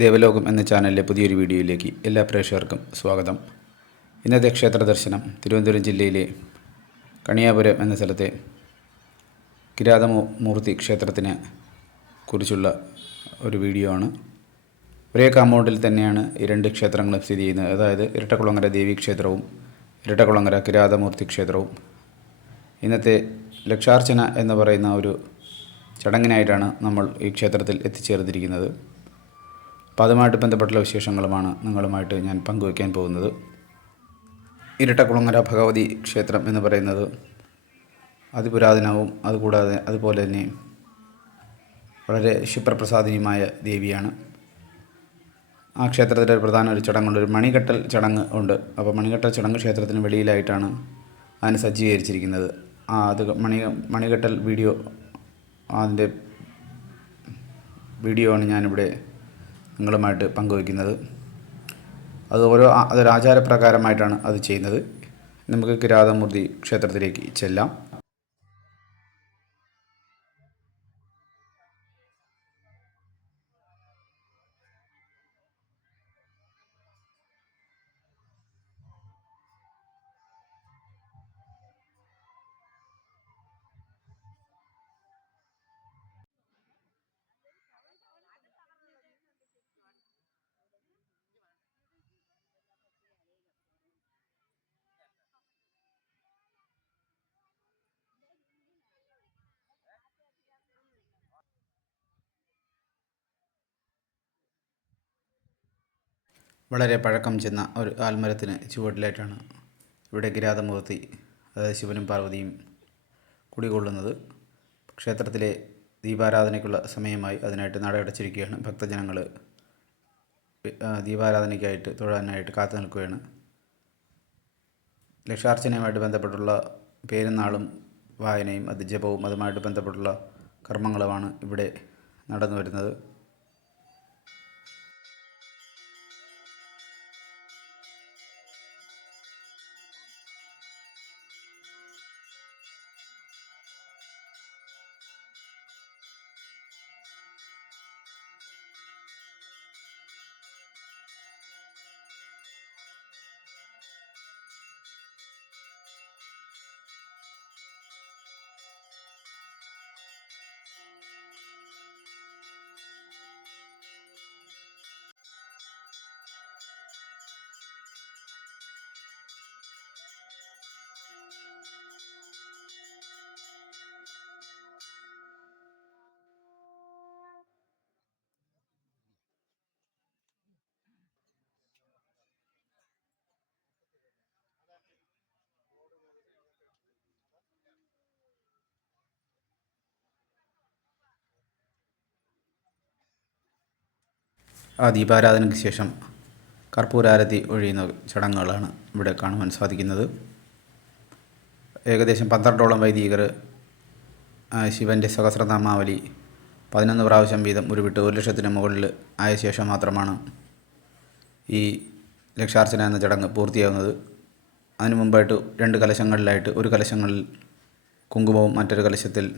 ദേവലോകം എന്ന ചാനലിലെ പുതിയൊരു വീഡിയോയിലേക്ക് എല്ലാ പ്രേക്ഷകർക്കും സ്വാഗതം. ഇന്നത്തെ ക്ഷേത്ര ദർശനം തിരുവനന്തപുരം ജില്ലയിലെ കണിയാപുരം എന്ന സ്ഥലത്തെ കിരാതമൂർത്തി ക്ഷേത്രത്തിനെ കുറിച്ചുള്ള ഒരു വീഡിയോ ആണ്. ഒരേ കാമ്പൗണ്ടിൽ തന്നെയാണ് ഈ രണ്ട് ക്ഷേത്രങ്ങളും സ്ഥിതി ചെയ്യുന്നത്. അതായത് ഇരട്ടക്കുളങ്ങര ദേവീ ക്ഷേത്രവും ഇരട്ടക്കുളങ്ങര കിരാതമൂർത്തി ക്ഷേത്രവും. ഇന്നത്തെ ലക്ഷാർച്ചന എന്ന് പറയുന്ന ഒരു ചടങ്ങിനായിട്ടാണ് നമ്മൾ ഈ ക്ഷേത്രത്തിൽ എത്തിച്ചേർന്നിരിക്കുന്നത്. അപ്പോൾ അതുമായിട്ട് ബന്ധപ്പെട്ടുള്ള വിശേഷങ്ങളുമാണ് നിങ്ങളുമായിട്ട് ഞാൻ പങ്കുവയ്ക്കാൻ പോകുന്നത്. ഇരട്ടക്കുളങ്ങര ഭഗവതി ക്ഷേത്രം എന്ന് പറയുന്നത് അതിപുരാതനവും അതുപോലെ തന്നെ വളരെ ക്ഷിപ്രപ്രസാദിനിയുമായ ദേവിയാണ്. ആ ക്ഷേത്രത്തിലെ പ്രധാന ഒരു ചടങ്ങുണ്ട്, ഒരു മണികെട്ടൽ ചടങ്ങ് ഉണ്ട്. അപ്പോൾ മണികെട്ടൽ ചടങ്ങ് ക്ഷേത്രത്തിന് വെളിയിലായിട്ടാണ് അതിന് സജ്ജീകരിച്ചിരിക്കുന്നത്. അത് മണികെട്ടൽ അതിൻ്റെ വീഡിയോ ആണ് ഞാനിവിടെ നിങ്ങളുമായിട്ട് പങ്കുവയ്ക്കുന്നത്. അതൊരു ആചാരപ്രകാരമായിട്ടാണ് അത് ചെയ്യുന്നത്. നമുക്ക് കിരാതമൂർത്തി ക്ഷേത്രത്തിലേക്ക് ചെല്ലാം. വളരെ പഴക്കം ചെന്ന ഒരു ആൽമരത്തിന് ചുവട്ടിലായിട്ടാണ് ഇവിടെ കിരാതമൂർത്തി, അതായത് ശിവനും പാർവതിയും കുടികൊള്ളുന്നത്. ക്ഷേത്രത്തിലെ ദീപാരാധനയ്ക്കുള്ള സമയമായി അതിനായിട്ട് നട അടച്ചിരിക്കുകയാണ്. ഭക്തജനങ്ങൾ ദീപാരാധനയ്ക്കായിട്ട് തൊഴാനായിട്ട് കാത്തു നിൽക്കുകയാണ്. ലക്ഷാർച്ചനയുമായിട്ട് ബന്ധപ്പെട്ടുള്ള പേരുന്നാളും വായനയും ജപവും അതുമായിട്ട് ബന്ധപ്പെട്ടുള്ള കർമ്മങ്ങളുമാണ് ഇവിടെ നടന്നു വരുന്നത്. ആ ദീപാരാധനയ്ക്ക് ശേഷം കർപ്പൂരാരതി ഒഴിയുന്ന ചടങ്ങുകളാണ് ഇവിടെ കാണുവാൻ സാധിക്കുന്നത്. ഏകദേശം 12ഓളം വൈദികർ ശിവൻ്റെ സഹസ്രനാമാവലി 11 പ്രാവശ്യം വീതം ഉരുവിട്ട് 1,00,000 മുകളിൽ ആയ ശേഷം മാത്രമാണ് ഈ ലക്ഷാർച്ചന എന്ന ചടങ്ങ് പൂർത്തിയാകുന്നത്. അതിനു മുമ്പായിട്ട് 2 കലശങ്ങളിലായിട്ട് ഒരു കലശങ്ങളിൽ കുങ്കുമവും മറ്റൊരു കലശത്തിൽ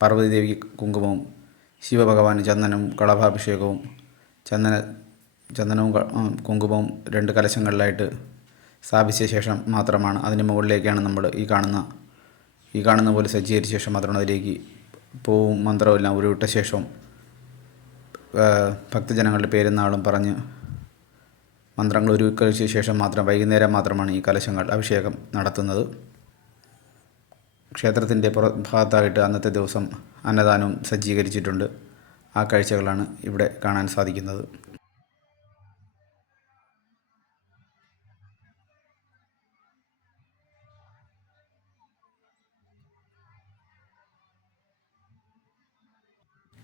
പാർവതി ദേവിക്ക് കുങ്കുമവും ശിവഭഗവാന് ചന്ദനവും കളഭാഭിഷേകവും ചന്ദനവും കുങ്കുമവും 2 കലശങ്ങളിലായിട്ട് സ്ഥാപിച്ച ശേഷം മാത്രമാണ് അതിന് മുകളിലേക്കാണ് നമ്മൾ ഈ കാണുന്ന പോലെ സജ്ജീകരിച്ച ശേഷം മാത്രമാണ് അതിലേക്ക് പൂവും മന്ത്രവും എല്ലാം ഉരുവിട്ട ശേഷം ഭക്തജനങ്ങളുടെ പേരുന്നാളും പറഞ്ഞ് മന്ത്രങ്ങൾ ഉരുവിക്കഴിച്ച ശേഷം വൈകുന്നേരം മാത്രമാണ് ഈ കലശങ്ങൾ അഭിഷേകം നടത്തുന്നത്. ക്ഷേത്രത്തിൻ്റെ ഭാഗത്തായിട്ട് അന്നത്തെ ദിവസം അന്നദാനവും സജ്ജീകരിച്ചിട്ടുണ്ട്. ആ കാഴ്ചകളാണ് ഇവിടെ കാണാൻ സാധിക്കുന്നത്.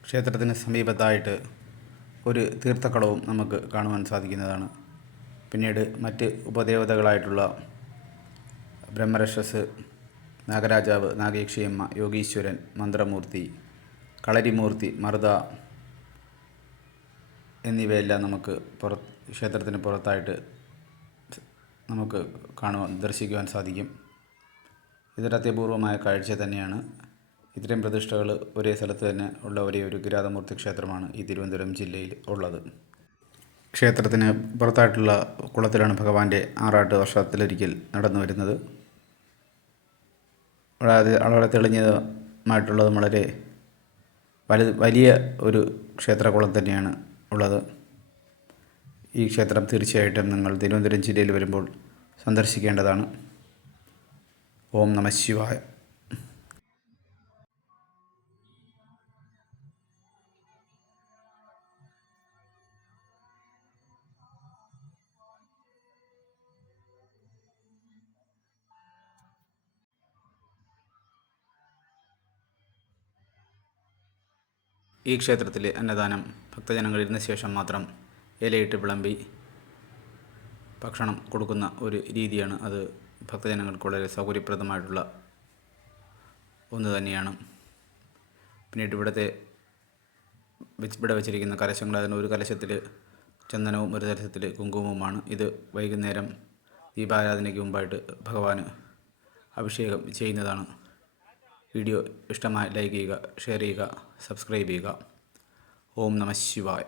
ക്ഷേത്രത്തിന് സമീപത്തായിട്ട് ഒരു തീർത്ഥക്കുളവും നമുക്ക് കാണുവാൻ സാധിക്കുന്നതാണ്. പിന്നീട് മറ്റ് ഉപദേവതകളായിട്ടുള്ള ബ്രഹ്മരക്ഷസ്, നാഗരാജാവ്, നാഗേക്ഷിയമ്മ, യോഗീശ്വരൻ, മന്ത്രമൂർത്തി, കളരിമൂർത്തി, മറുത എന്നിവയെല്ലാം നമുക്ക് ക്ഷേത്രത്തിന് പുറത്തായിട്ട് നമുക്ക് ദർശിക്കുവാൻ സാധിക്കും. ഇതൊരു അത്യപൂർവമായ കാഴ്ച തന്നെയാണ്. ഇത്രയും പ്രതിഷ്ഠകൾ ഒരേ സ്ഥലത്ത് തന്നെ ഉള്ള ഒരേ ഒരു കിരാതമൂർത്തി ക്ഷേത്രമാണ് ഈ തിരുവനന്തപുരം ജില്ലയിൽ ഉള്ളത്. ക്ഷേത്രത്തിന് പുറത്തായിട്ടുള്ള കുളത്തിലാണ് ഭഗവാന്റെ ആറാട്ട് വർഷത്തിലൊരിക്കൽ നടന്നു വരുന്നത്. വളരെ തെളിഞ്ഞതുമായിട്ടുള്ളതും വളരെ വലിയ ഒരു ക്ഷേത്രകുളം തന്നെയാണ് ഉള്ളത്. ഈ ക്ഷേത്രം തീർച്ചയായിട്ടും നിങ്ങൾ തിരുവനന്തപുരം ജില്ലയിൽ വരുമ്പോൾ സന്ദർശിക്കേണ്ടതാണ്. ഓം നമഃ ശിവായ. ഈ ക്ഷേത്രത്തിലെ അന്നദാനം ഭക്തജനങ്ങൾ ഇരുന്ന ശേഷം മാത്രം ഇലയിട്ട് വിളമ്പി ഭക്ഷണം കൊടുക്കുന്ന ഒരു രീതിയാണ്. അത് ഭക്തജനങ്ങൾക്ക് വളരെ സൗകര്യപ്രദമായിട്ടുള്ള ഒന്ന് തന്നെയാണ്. പിന്നീട് ഇവിടെ വച്ചിരിക്കുന്ന കലശങ്ങൾ, അതിന് ഒരു കലശത്തിൽ ചന്ദനവും ഒരു കലശത്തിൽ കുങ്കുമവുമാണ്. ഇത് വൈകുന്നേരം ദീപാരാധനയ്ക്ക് മുമ്പായിട്ട് ഭഗവാന് അഭിഷേകം ചെയ്യുന്നതാണ്. വീഡിയോ ഇഷ്ടമായി ലൈക്ക് ചെയ്യുക, ഷെയർ ചെയ്യുക, സബ്സ്ക്രൈബ് ചെയ്യുക. ഓം നമഃ ശിവായ.